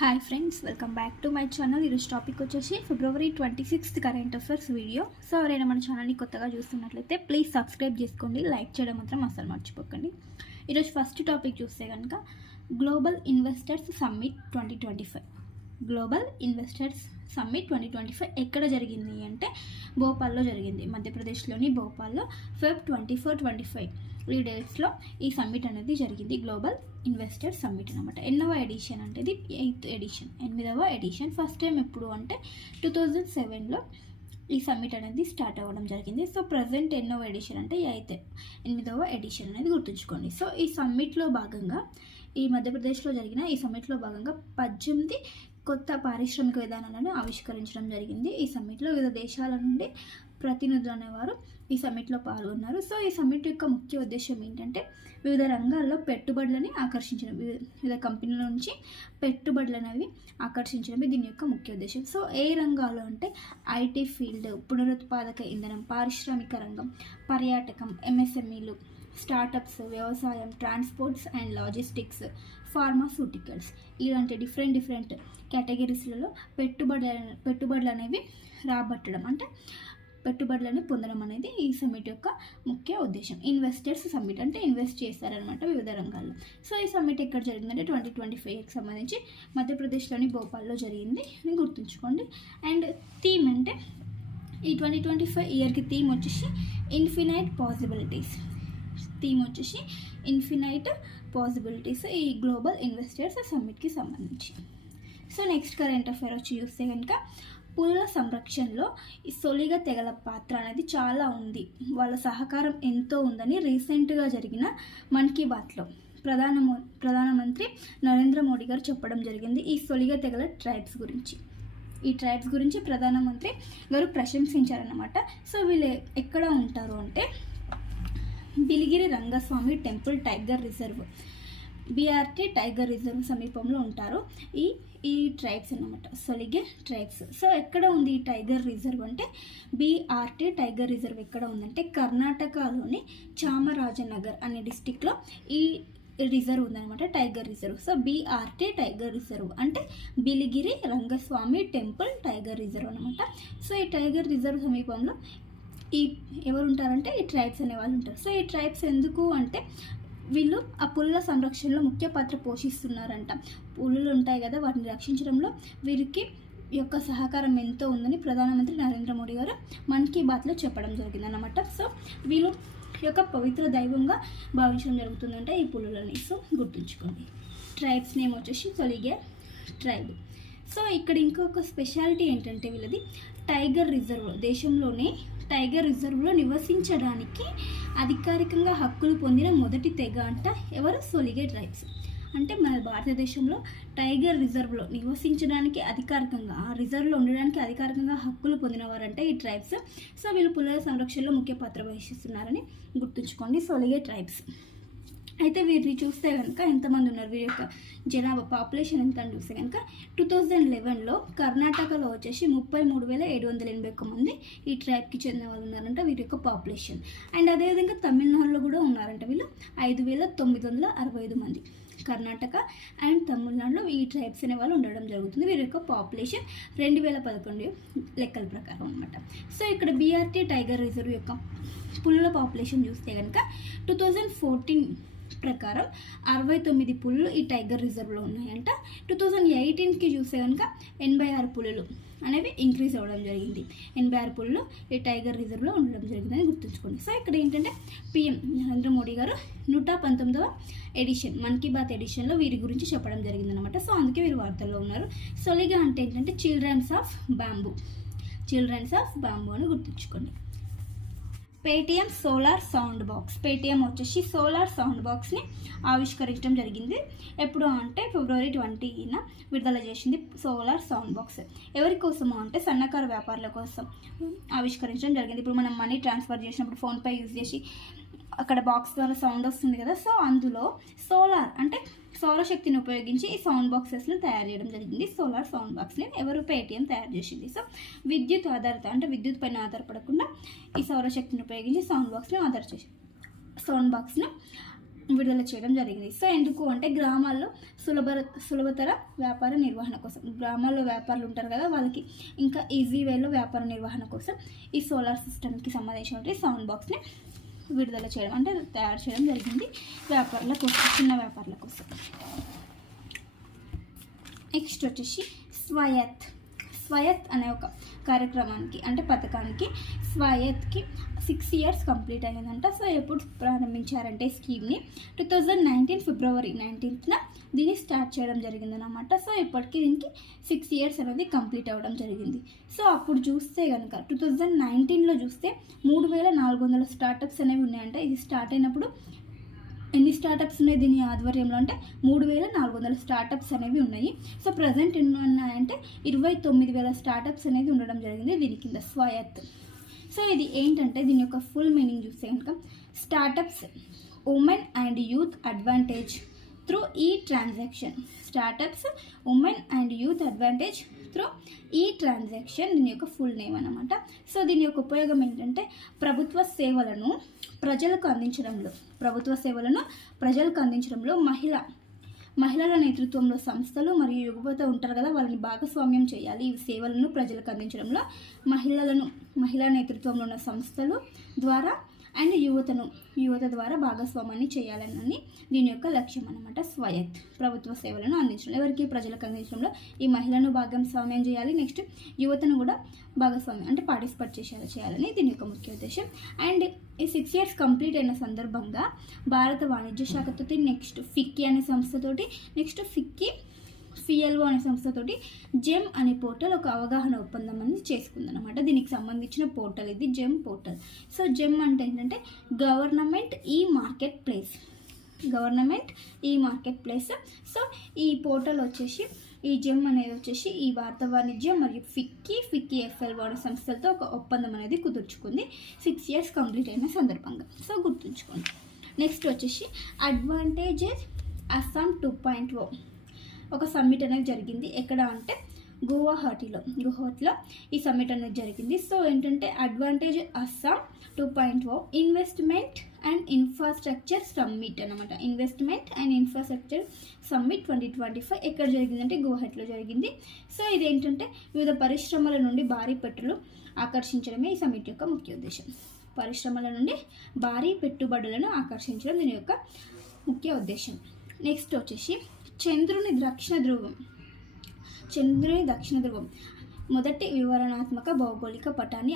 Hi friends, welcome back to my channel. ఈరోజు topic వచ్చేసి February 26th current affairs video. So ఎవరైనా మన ఛానల్ని కొత్తగా చూస్తున్నట్లయితే ప్లీజ్ సబ్స్క్రైబ్ చేసుకోండి, లైక్ చేయడం మాత్రం అసలు మర్చిపోకండి. ఈరోజు ఫస్ట్ టాపిక్ చూస్తే కనుక global investors summit 2025. Global investors summit 2025 ఎక్కడ జరిగింది అంటే భోపాల్లో జరిగింది, మధ్యప్రదేశ్లోని భోపాల్లో Feb 24-25 ఈ డేట్స్లో ఈ సమ్మిట్ అనేది జరిగింది. గ్లోబల్ ఇన్వెస్టర్ సమ్మిట్ అనమాట. ఎన్నవ ఎడిషన్ అంటే ఇది 8th ఎడిషన్, 8వ ఎడిషన్. ఫస్ట్ టైం ఎప్పుడు అంటే 2007లో ఈ సమ్మిట్ అనేది స్టార్ట్ అవ్వడం జరిగింది. సో ప్రజెంట్ ఎన్నవ ఎడిషన్ అంటే 8వ ఎడిషన్ అనేది గుర్తుంచుకోండి. సో ఈ సమ్మిట్లో భాగంగా ఈ మధ్యప్రదేశ్లో జరిగిన ఈ సమ్మిట్లో భాగంగా 18 కొత్త పారిశ్రామిక విధానాలను ఆవిష్కరించడం జరిగింది. ఈ సమ్మిట్లో వివిధ దేశాల నుండి ప్రతినిధులు అనేవారు ఈ సమ్మిట్లో పాల్గొన్నారు. సో ఈ సమ్మిట్ యొక్క ముఖ్య ఉద్దేశం ఏంటంటే వివిధ రంగాల్లో పెట్టుబడులని ఆకర్షించడం, వివిధ కంపెనీల నుంచి పెట్టుబడులు అనేవి ఆకర్షించడమే దీని యొక్క ముఖ్య ఉద్దేశం. సో ఏ రంగాలు అంటే ఐటీ ఫీల్డ్, పునరుత్పాదక ఇంధనం, పారిశ్రామిక రంగం, పర్యాటకం, ఎంఎస్ఎంఈలు, స్టార్టప్స్, వ్యవసాయం, ట్రాన్స్పోర్ట్స్ అండ్ లాజిస్టిక్స్, ఫార్మాస్యూటికల్స్ ఇలాంటి డిఫరెంట్ కేటగిరీస్లలో పెట్టుబడులు అనేవి రాబట్టడం, అంటే పెట్టుబడులను పొందడం అనేది ఈ సమ్మిట్ యొక్క ముఖ్య ఉద్దేశం. ఇన్వెస్టర్స్ సమ్మిట్ అంటే ఇన్వెస్ట్ చేస్తారనమాట వివిధ రంగాల్లో. సో ఈ సమ్మిట్ ఎక్కడ జరిగిందంటే 2025కి సంబంధించి మధ్యప్రదేశ్లోని భోపాల్లో జరిగింది అని గుర్తుంచుకోండి. అండ్ థీమ్ అంటే ఈ 2025 ఇయర్కి థీమ్ వచ్చేసి ఇన్ఫినైట్ పాసిబిలిటీస్. ఈ గ్లోబల్ ఇన్వెస్టర్స్ సమ్మిట్కి సంబంధించి. సో నెక్స్ట్ కరెంట్ అఫైర్ వచ్చి చూస్తే కనుక పులుల సంరక్షణలో ఈ సొలిగ తెగల పాత్ర అనేది చాలా ఉంది, వాళ్ళ సహకారం ఎంతో ఉందని రీసెంట్గా జరిగిన మన్ కీ బాత్లో ప్రధానమంత్రి నరేంద్ర మోడీ గారు చెప్పడం జరిగింది. ఈ సొలిగ తెగల ట్రైబ్స్ గురించి ప్రధానమంత్రి గారు ప్రశంసించారన్నమాట. సో వీళ్ళు ఎక్కడ ఉంటారు అంటే Biligiri Rangaswamy temple tiger reserve, బిఆర్టీ tiger reserve సమీపంలో ఉంటారు ఈ ట్రైబ్స్ అన్నమాట, సొలిగే ట్రైబ్స్. సో ఎక్కడ ఉంది ఈ టైగర్ రిజర్వ్ అంటే బిఆర్టీ టైగర్ రిజర్వ్ ఎక్కడ ఉందంటే కర్ణాటకలోని చామరాజనగర్ అనే డిస్టిక్లో ఈ రిజర్వ్ ఉందన్నమాట, tiger reserve. So BRT tiger reserve అంటే Biligiri Rangaswamy temple tiger reserve అనమాట. సో ఈ టైగర్ రిజర్వ్ సమీపంలో ఎవరు ఉంటారంటే ఈ ట్రైబ్స్ అనే వాళ్ళు ఉంటారు. సో ఈ ట్రైబ్స్ ఎందుకు అంటే వీళ్ళు ఆ పులుల సంరక్షణలో ముఖ్య పాత్ర పోషిస్తున్నారంట. పులులు ఉంటాయి కదా, వాటిని రక్షించడంలో వీరికి యొక్క సహకారం ఎంతో ఉందని ప్రధానమంత్రి నరేంద్ర మోడీ గారు మన్ కీ బాత్లో చెప్పడం జరిగిందన్నమాట. సో వీళ్ళు యొక్క పవిత్ర దైవంగా భావించడం జరుగుతుందంటే ఈ పులులని. సో గుర్తుంచుకోండి. ట్రైబ్స్ నేమ్ వచ్చేసి సొలిగే ట్రైబ్. సో ఇక్కడ ఇంకొక స్పెషాలిటీ ఏంటంటే వీళ్ళది టైగర్ రిజర్వ్, దేశంలోనే టైగర్ రిజర్వ్లో నివసించడానికి అధికారికంగా హక్కులు పొందిన మొదటి తెగ అంట ఎవరు? సొలిగే ట్రైబ్స్. అంటే మన భారతదేశంలో టైగర్ రిజర్వ్లో నివసించడానికి అధికారికంగా, ఆ రిజర్వ్లో ఉండడానికి అధికారికంగా హక్కులు పొందినవారంటే ఈ ట్రైబ్స్. సో వీళ్ళు పులుల సంరక్షణలో ముఖ్య పాత్ర వహిస్తున్నారని గుర్తుంచుకోండి, సొలిగే ట్రైబ్స్. అయితే వీరిని చూస్తే కనుక ఎంతమంది ఉన్నారు, వీరి యొక్క జనాభా పాపులేషన్ ఎంత అని చూస్తే కనుక 2011లో కర్ణాటకలో వచ్చేసి 33,781 మంది ఈ ట్రైబ్కి చెందిన వాళ్ళు ఉన్నారంట, వీరి యొక్క పాపులేషన్. అండ్ అదేవిధంగా తమిళనాడులో కూడా ఉన్నారంట వీళ్ళు 5,965 మంది. కర్ణాటక అండ్ తమిళనాడులో ఈ ట్రైబ్స్ అనే వాళ్ళు ఉండడం జరుగుతుంది. వీరి యొక్క పాపులేషన్ 2011 లెక్కల ప్రకారం అనమాట. సో ఇక్కడ బిఆర్టీ టైగర్ రిజర్వ్ యొక్క పులుల పాపులేషన్ చూస్తే కనుక 2014 ప్రకారం 69 పులులు ఈ టైగర్ రిజర్వ్లో ఉన్నాయంట. 2018కి చూస్తే కనుక 86 పులులు అనేవి ఇంక్రీజ్ అవ్వడం జరిగింది. 86 పులులు ఈ టైగర్ రిజర్వ్లో ఉండడం జరిగిందని గుర్తుంచుకోండి. సో ఇక్కడ ఏంటంటే పిఎం నరేంద్ర మోడీ గారు 119వ ఎడిషన్ మన్ కీ బాత్ ఎడిషన్లో వీరి గురించి చెప్పడం జరిగిందనమాట. సో అందుకే వీరు వార్తల్లో ఉన్నారు. సొలిగా అంటే ఏంటంటే చిల్డ్రన్స్ ఆఫ్ బాంబూ అని గుర్తుంచుకోండి. Paytm solar sound box. Paytm వచ్చేసి సోలార్ సౌండ్ బాక్స్ని ఆవిష్కరించడం జరిగింది. ఎప్పుడు అంటే February 20న విడుదల చేసింది సోలార్ సౌండ్ బాక్స్. ఎవరి కోసమో అంటే సన్నకారు వ్యాపారుల కోసం ఆవిష్కరించడం జరిగింది. ఇప్పుడు మనం మనీ ట్రాన్స్ఫర్ చేసినప్పుడు ఫోన్పే యూజ్ చేసి అక్కడ బాక్స్ ద్వారా సౌండ్ వస్తుంది కదా, సో అందులో సోలార్ అంటే సౌరశక్తిని ఉపయోగించి ఈ సౌండ్ బాక్సెస్ని తయారు చేయడం జరిగింది. సోలార్ సౌండ్ బాక్స్ని ఎవరు? పేటిఎం తయారు చేసింది. సో విద్యుత్ పైన ఆధారపడకుండా ఈ సౌరశక్తిని ఉపయోగించి సౌండ్ బాక్స్ని విడుదల చేయడం జరిగింది. సో ఎందుకు అంటే గ్రామాల్లో సులభతర వ్యాపార నిర్వహణ కోసం, గ్రామాల్లో వ్యాపారులు ఉంటారు కదా, వాళ్ళకి ఇంకా ఈజీ వేలో వ్యాపార నిర్వహణ కోసం ఈ సోలార్ సిస్టమ్కి సంబంధించిన సౌండ్ బాక్స్ని విడుదల చేయడం అంటే తయారు చేయడం జరిగింది వ్యాపారుల కోసం, చిన్న వ్యాపారుల కోసం. నెక్స్ట్ వచ్చేసి స్వాయత్ అనే ఒక కార్యక్రమానికి అంటే పథకానికి స్వాయత్కి 6 years కంప్లీట్ అయ్యిందంట. సో ఎప్పుడు ప్రారంభించారంటే స్కీమ్ని 2019 ఫిబ్రవరి 19th దీన్ని స్టార్ట్ చేయడం జరిగిందనమాట. సో ఇప్పటికీ దీనికి 6 years అనేది కంప్లీట్ అవ్వడం జరిగింది. సో అప్పుడు చూస్తే కనుక 2019లో చూస్తే 3400 స్టార్టప్స్ అనేవి ఉన్నాయంట. ఇది స్టార్ట్ అయినప్పుడు ఎన్ని స్టార్టప్స్ ఉన్నాయి దీని ఆధ్వర్యంలో అంటే 3400 స్టార్టప్స్ అనేవి ఉన్నాయి. సో ప్రజెంట్ ఎన్ని ఉన్నాయంటే 29,000 స్టార్టప్స్ అనేది ఉండడం జరిగింది దీని కింద స్వాయత్. సో ఇది ఏంటంటే దీని యొక్క ఫుల్ మీనింగ్ చూస్తే కనుక startups women and youth advantage through ఈ transaction. Startups women and youth advantage through ఈ ట్రాన్సాక్షన్ దీని యొక్క ఫుల్ నేమ్ అన్నమాట. సో దీని యొక్క ఉపయోగం ఏంటంటే ప్రభుత్వ సేవలను ప్రజలకు అందించడంలో మహిళల నేతృత్వంలో సంస్థలు మరియు యువత ఉంటారు కదా, వాళ్ళని భాగస్వామ్యం చేయాలి. ఈ సేవలను ప్రజలకు అందించడంలో మహిళా నేతృత్వంలో ఉన్న సంస్థలు ద్వారా అండ్ యువత ద్వారా భాగస్వామ్యాన్ని చేయాలని దీని యొక్క లక్ష్యం అన్నమాట. స్వాయత్ ప్రభుత్వ సేవలను అందించడం, ఎవరికి ప్రజలకు అందించడంలో ఈ మహిళను భాగస్వామ్యం చేయాలి, నెక్స్ట్ యువతను కూడా భాగస్వామ్యం అంటే పార్టిసిపేట్ చేయాలని దీని యొక్క ముఖ్య ఉద్దేశం. అండ్ ఈ 6 years కంప్లీట్ అయిన సందర్భంగా భారత వాణిజ్య శాఖతో, నెక్స్ట్ ఫిక్కీ అనే సంస్థతోటి, నెక్స్ట్ FIELO అనే సంస్థతోటి జెమ్ అనే పోర్టల్ ఒక అవగాహన ఒప్పందం అనేది చేసుకుందనమాట. దీనికి సంబంధించిన పోర్టల్ ఇది జెమ్ పోర్టల్. సో జెమ్ అంటే ఏంటంటే గవర్నమెంట్ ఈ మార్కెట్ ప్లేస్. సో ఈ పోర్టల్ వచ్చేసి ఈ జెమ్ అనేది వచ్చేసి ఈ భారత వాణిజ్యం మరియు ఫిక్కీ FIELO అనే సంస్థలతో ఒక ఒప్పందం అనేది కుదుర్చుకుంది 6 years కంప్లీట్ అయిన సందర్భంగా. సో గుర్తుంచుకోండి. నెక్స్ట్ వచ్చేసి అడ్వాంటేజెస్ అస్సాం 2.0 ఒక సమ్మిట్ అనేది జరిగింది. ఎక్కడ అంటే గువాహటిలో ఈ సమ్మిట్ అనేది జరిగింది. సో ఏంటంటే advantage Assam 2.0 investment and infrastructure summit అనమాట. ఇన్వెస్ట్మెంట్ అండ్ ఇన్ఫ్రాస్ట్రక్చర్ సమ్మిట్ 2025 ఎక్కడ జరిగిందంటే గువాహటిలో జరిగింది. సో ఇదేంటంటే వివిధ పరిశ్రమల నుండి భారీ పెట్టుబడులు ఆకర్షించడమే ఈ సమ్మిట్ యొక్క ముఖ్య ఉద్దేశం. పరిశ్రమల నుండి భారీ పెట్టుబడులను ఆకర్షించడం దీని యొక్క ముఖ్య ఉద్దేశం. నెక్స్ట్ వచ్చేసి చంద్రుని దక్షిణ ధ్రువం మొదటి వివరణాత్మక భౌగోళిక పటాన్ని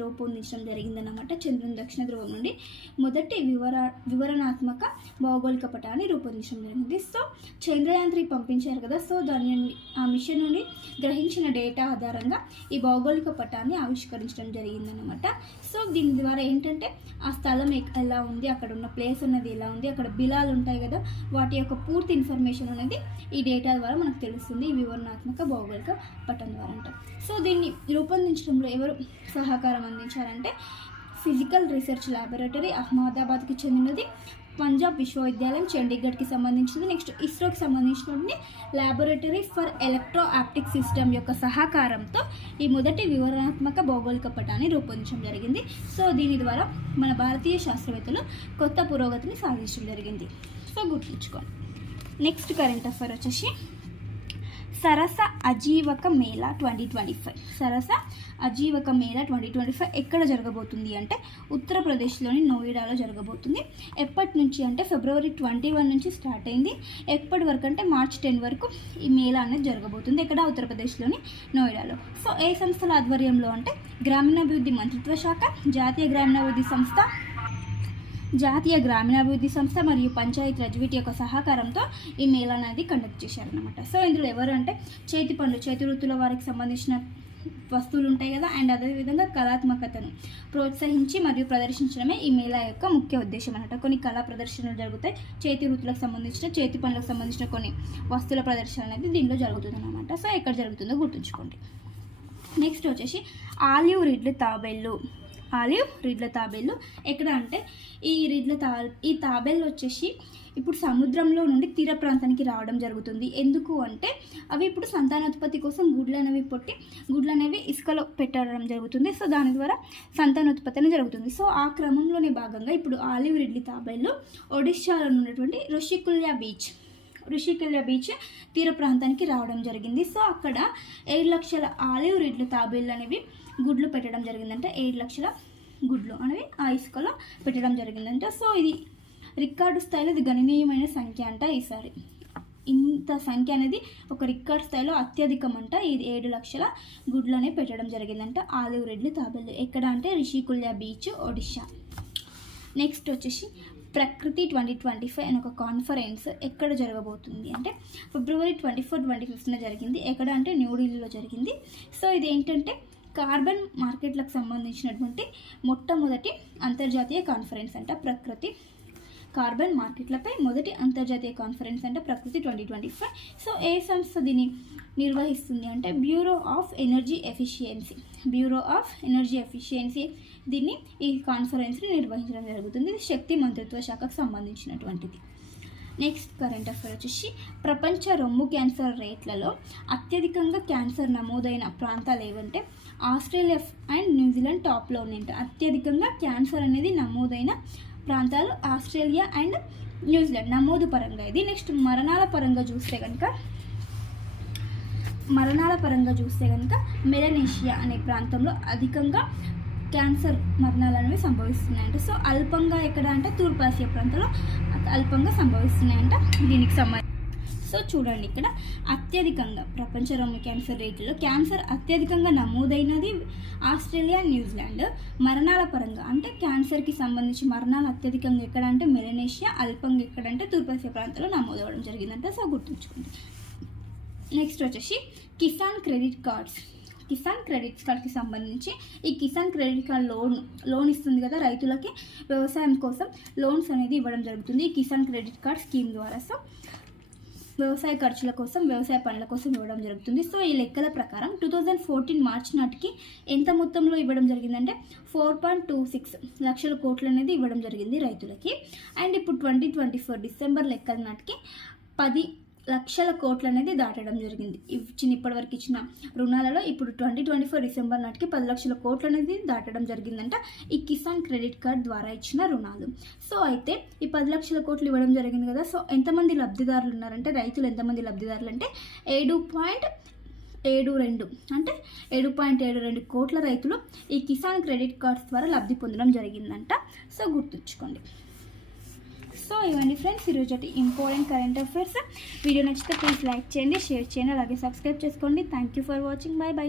రూపొందించడం జరిగిందన్నమాట. చంద్రుని దక్షిణ ధ్రువం నుండి మొదటి వివరణాత్మక భౌగోళిక పటాన్ని రూపొందించడం జరిగింది. సో చంద్రయాన్ 3 పంపించారు కదా, సో ఆ మిషన్ నుండి గ్రహించిన డేటా ఆధారంగా ఈ భౌగోళిక పటాన్ని ఆవిష్కరించడం జరిగిందన్నమాట. సో దీని ద్వారా ఏంటంటే ఆ స్థలం ఎలా ఉంది, అక్కడ ఉన్న ప్లేస్ అన్నది ఎలా ఉంది, అక్కడ బిలాలు ఉంటాయి కదా, వాటి యొక్క పూర్తి ఇన్ఫర్మేషన్ అనేది ఈ డేటా ద్వారా మనకు తెలుస్తుంది ఈ వివరణాత్మక భౌగోళిక పటం ద్వారా. సో దీన్ని రూపొందించడంలో ఎవరు సహకారం అందించారంటే ఫిజికల్ రీసెర్చ్ ల్యాబొరేటరీ అహ్మదాబాద్కి చెందినది, పంజాబ్ విశ్వవిద్యాలయం చండీగఢ్కి సంబంధించింది, నెక్స్ట్ ఇస్రోకి సంబంధించినది laboratory for electro optic system యొక్క సహకారంతో ఈ మొదటి వివరణాత్మక భౌగోళిక పటాన్ని రూపొందించడం జరిగింది. సో దీని ద్వారా మన భారతీయ శాస్త్రవేత్తలు కొత్త పురోగతిని సాధించడం జరిగింది. సో గుర్తుంచుకోండి. నెక్స్ట్ కరెంట్ అఫైర్ వచ్చేసి సరస అజీవక మేళా 2025 ఎక్కడ జరగబోతుంది అంటే ఉత్తరప్రదేశ్లోని నోయిడాలో జరగబోతుంది. ఎప్పటి నుంచి అంటే ఫిబ్రవరి 21 నుంచి స్టార్ట్ అయింది. ఎప్పటి వరకు అంటే మార్చ్ 10 వరకు ఈ మేళా అనేది జరగబోతుంది. ఎక్కడ ఉత్తరప్రదేశ్లోని నోయిడాలో. సో ఏ సంస్థల ఆధ్వర్యంలో అంటే గ్రామీణాభివృద్ధి మంత్రిత్వ శాఖ, జాతీయ గ్రామీణాభివృద్ధి సంస్థ మరియు పంచాయత్ రాజ్ వీటి యొక్క సహకారంతో ఈ మేళా అనేది కండక్ట్ చేశారనమాట. సో ఇందులో ఎవరు అంటే చేతి వృత్తుల వారికి సంబంధించిన వస్తువులు ఉంటాయి కదా, అండ్ అదేవిధంగా కళాత్మకతను ప్రోత్సహించి మరియు ప్రదర్శించడమే ఈ మేళా యొక్క ముఖ్య ఉద్దేశం అన్నమాట. కొన్ని కళా ప్రదర్శనలు జరుగుతాయి, చేతి వృత్తులకు సంబంధించిన చేతి పనులకు సంబంధించిన కొన్ని వస్తువుల ప్రదర్శన అనేది దీనిలో జరుగుతుంది అనమాట. సో ఎక్కడ జరుగుతుందో గుర్తుంచుకోండి. నెక్స్ట్ వచ్చేసి ఆలివ్ రిడ్లీ తాబేళ్ళు ఆలివ్ రిడ్ల తాబేళ్ళు ఎక్కడ అంటే ఈ తాబేళ్ళు వచ్చేసి ఇప్పుడు సముద్రంలో నుండి తీర ప్రాంతానికి రావడం జరుగుతుంది. ఎందుకు అంటే అవి ఇప్పుడు సంతానోత్పత్తి కోసం గుడ్లు అనేవి ఇసుకలో పెట్టడం జరుగుతుంది. సో దాని ద్వారా సంతానోత్పత్తి అనేది జరుగుతుంది. సో ఆ క్రమంలోనే భాగంగా ఇప్పుడు ఆలివ్ రిడ్లీ తాబేళ్ళు ఒడిశాలో ఉన్నటువంటి ఋషికుల్య బీచ్ తీర ప్రాంతానికి రావడం జరిగింది. సో అక్కడ 7 లక్షల ఆలివ్ రిడ్ల తాబేళ్ళు అనేవి గుడ్లు పెట్టడం జరిగిందంటే 7 లక్షల గుడ్లు అనేవి ఆ ఇసుకలో పెట్టడం జరిగిందంట. సో ఇది రికార్డు స్థాయిలో ఇది గణనీయమైన సంఖ్య అంట. ఈసారి ఇంత సంఖ్య అనేది ఒక రికార్డ్ స్థాయిలో అత్యధికం అంట. ఇది 7 లక్షల గుడ్లనే పెట్టడం జరిగిందంట ఆలివ్ రిడ్లీ తాబేళ్ళు. ఎక్కడ అంటే రిషికుల్య బీచ్, ఒడిషా. నెక్స్ట్ వచ్చేసి ప్రకృతి 2025 అని ఒక కాన్ఫరెన్స్ ఎక్కడ జరగబోతుంది అంటే ఫిబ్రవరి 24-25 జరిగింది. ఎక్కడ అంటే న్యూఢిల్లీలో జరిగింది. సో ఇది ఏంటంటే కార్బన్ మార్కెట్లకు సంబంధించినటువంటి మొట్టమొదటి అంతర్జాతీయ కాన్ఫరెన్స్ అంట. ప్రకృతి కార్బన్ మార్కెట్లపై మొదటి అంతర్జాతీయ కాన్ఫరెన్స్ అంటే ప్రకృతి 2025. సో ఏ సంస్థ దీన్ని నిర్వహిస్తుంది అంటే బ్యూరో ఆఫ్ ఎనర్జీ ఎఫిషియన్సీ దీన్ని ఈ కాన్ఫరెన్స్ని నిర్వహించడం జరుగుతుంది. ఇది శక్తి మంత్రిత్వ శాఖకు సంబంధించినటువంటిది. నెక్స్ట్ కరెంట్ అఫైర్ వచ్చేసి ప్రపంచ రొమ్ము క్యాన్సర్ రేట్లలో అత్యధికంగా క్యాన్సర్ నమోదైన ప్రాంతాలు ఏవంటే ఆస్ట్రేలియా అండ్ న్యూజిలాండ్ టాప్లో ఉన్నాయంట. అత్యధికంగా క్యాన్సర్ అనేది నమోదైన ప్రాంతాలు ఆస్ట్రేలియా అండ్ న్యూజిలాండ్ నమోదు పరంగా ఇది. నెక్స్ట్ మరణాల పరంగా చూస్తే కనుక మెలనేషియా అనే ప్రాంతంలో అధికంగా క్యాన్సర్ మరణాలు అనేవి సంభవిస్తున్నాయంట. సో అల్పంగా ఎక్కడ అంటే తూర్పాసియా ప్రాంతంలో అల్పంగా సంభవిస్తున్నాయంట దీనికి సంబంధించి. సో చూడండి ఇక్కడ అత్యధికంగా ప్రపంచ రొమ్ము క్యాన్సర్ రేట్లలో క్యాన్సర్ అత్యధికంగా నమోదైనది ఆస్ట్రేలియా, న్యూజిలాండ్. మరణాల పరంగా అంటే క్యాన్సర్కి సంబంధించి మరణాలు అత్యధికంగా ఎక్కడ అంటే మెలనేషియా, అల్పంగా ఎక్కడంటే తూర్పాసియా ప్రాంతంలో నమోదవడం జరిగిందంట. సో గుర్తుంచుకోండి. నెక్స్ట్ వచ్చేసి కిసాన్ క్రెడిట్ కార్డ్స్కి సంబంధించి ఈ కిసాన్ క్రెడిట్ కార్డ్ లోన్ ఇస్తుంది కదా రైతులకి, వ్యవసాయం కోసం లోన్స్ అనేది ఇవ్వడం జరుగుతుంది ఈ కిసాన్ క్రెడిట్ కార్డ్ స్కీమ్ ద్వారా. సో వ్యవసాయ ఖర్చుల కోసం, వ్యవసాయ పనుల కోసం ఇవ్వడం జరుగుతుంది. సో ఈ లెక్కల ప్రకారం 2014 మార్చి నాటికి ఎంత మొత్తంలో ఇవ్వడం జరిగిందంటే 4.26 లక్షల కోట్లు అనేది ఇవ్వడం జరిగింది రైతులకి. అండ్ ఇప్పుడు 2024 డిసెంబర్ లెక్కల నాటికి 10 లక్షల కోట్లు అనేది దాటడం జరిగింది. ఇప్పటివరకు ఇచ్చిన రుణాలలో ఇప్పుడు 2024 డిసెంబర్ నాటికి 10 లక్షల కోట్లు అనేది దాటడం జరిగిందంట ఈ కిసాన్ క్రెడిట్ కార్డ్ ద్వారా ఇచ్చిన రుణాలు. సో అయితే ఈ 10 లక్షల కోట్లు ఇవ్వడం జరిగింది కదా. సో ఎంతమంది లబ్ధిదారులు ఉన్నారంటే రైతులు ఎంతమంది లబ్ధిదారులు అంటే 7.72 కోట్ల రైతులు ఈ కిసాన్ క్రెడిట్ కార్డ్స్ ద్వారా లబ్ధి పొందడం జరిగిందంట. సో గుర్తుంచుకోండి. సో ఇవన్నీ ఫ్రెండ్స్ ఈరోజు ఇంపార్టెంట్ కరెంట్ అఫైర్స్. వీడియో నచ్చితే ప్లీజ్ లైక్ చేయండి, షేర్ చేయండి, అలాగే సబ్స్క్రైబ్ చేసుకోండి. Thank you for watching. By.